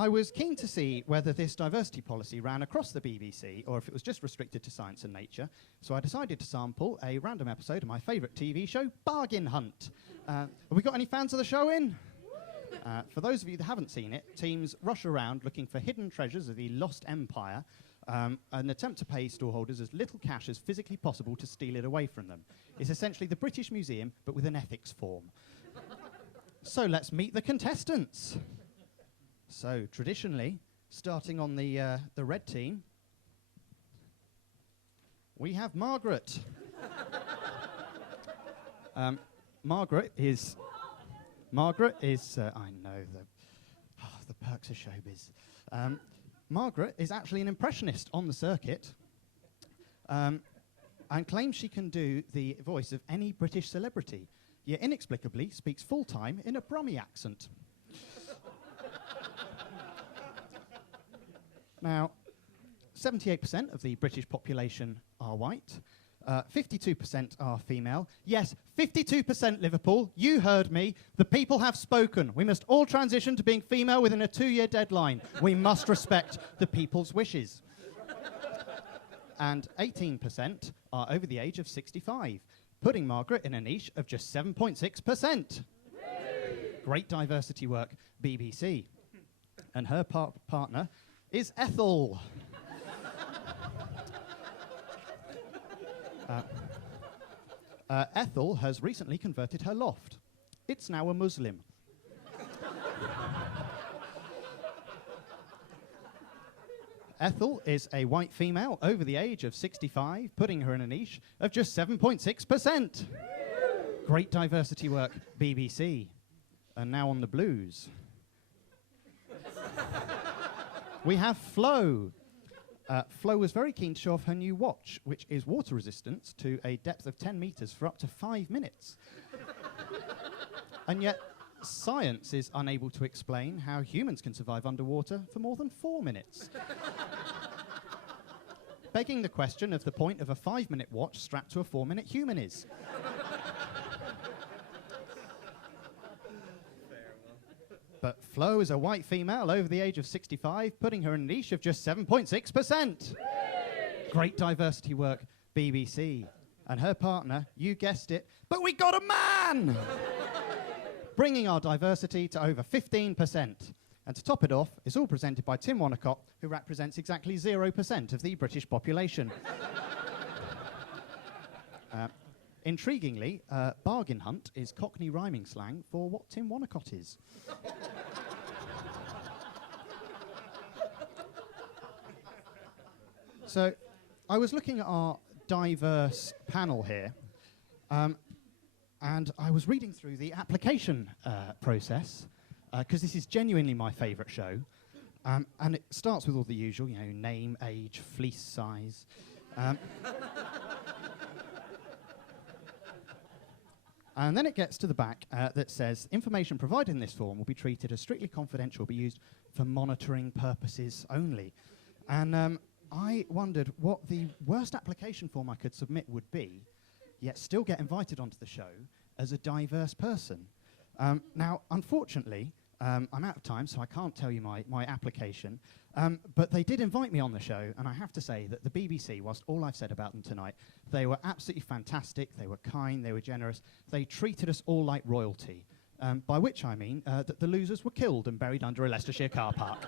I was keen to see whether this diversity policy ran across the BBC or if it was just restricted to science and nature. So I decided to sample a random episode of my favourite TV show, Bargain Hunt. Have we got any fans of the show in? For those of you that haven't seen it, teams rush around looking for hidden treasures of the lost empire and attempt to pay storeholders as little cash as physically possible to steal it away from them. It's essentially the British Museum, but with an ethics form. So let's meet the contestants. So traditionally, starting on the red team, we have Margaret. Margaret is, I know the perks of showbiz. Margaret is actually an impressionist on the circuit and claims she can do the voice of any British celebrity, yet inexplicably speaks full-time in a Brummie accent. Now, 78% of the British population are white. 52% are female. Yes, 52% Liverpool. You heard me. The people have spoken. We must all transition to being female within a 2-year deadline. We must respect the people's wishes. And 18% are over the age of 65, putting Margaret in a niche of just 7.6%. Great diversity work, BBC. And her partner is Ethel. Ethel has recently converted her loft. It's now a Muslim. Ethel is a white female over the age of 65, putting her in a niche of just 7.6%. Great diversity work, BBC. And now on the blues. We have Flo. Flo was very keen to show off her new watch, which is water resistant to a depth of 10 meters for up to 5 minutes. And yet, science is unable to explain how humans can survive underwater for more than 4 minutes. Begging the question of the point of a 5-minute watch strapped to a 4-minute human is. But Flo is a white female over the age of 65, putting her in a niche of just 7.6%. Great diversity work, BBC. And her partner, you guessed it, but we got a man! Bringing our diversity to over 15%. And to top it off, it's all presented by Tim Wonnacott, who represents exactly 0% of the British population. Intriguingly, bargain hunt is Cockney rhyming slang for what Tim Wonnacott is. So, I was looking at our diverse panel here, and I was reading through the application process, because this is genuinely my favourite show, and it starts with all the usual, you know, name, age, fleece size. And then it gets to the back that says, information provided in this form will be treated as strictly confidential, be used for monitoring purposes only. And I wondered what the worst application form I could submit would be, yet still get invited onto the show as a diverse person. Now, unfortunately, I'm out of time, so I can't tell you my application. But they did invite me on the show, and I have to say that the BBC, whilst all I've said about them tonight, they were absolutely fantastic, they were kind, they were generous, they treated us all like royalty, by which I mean that the losers were killed and buried under a Leicestershire car park.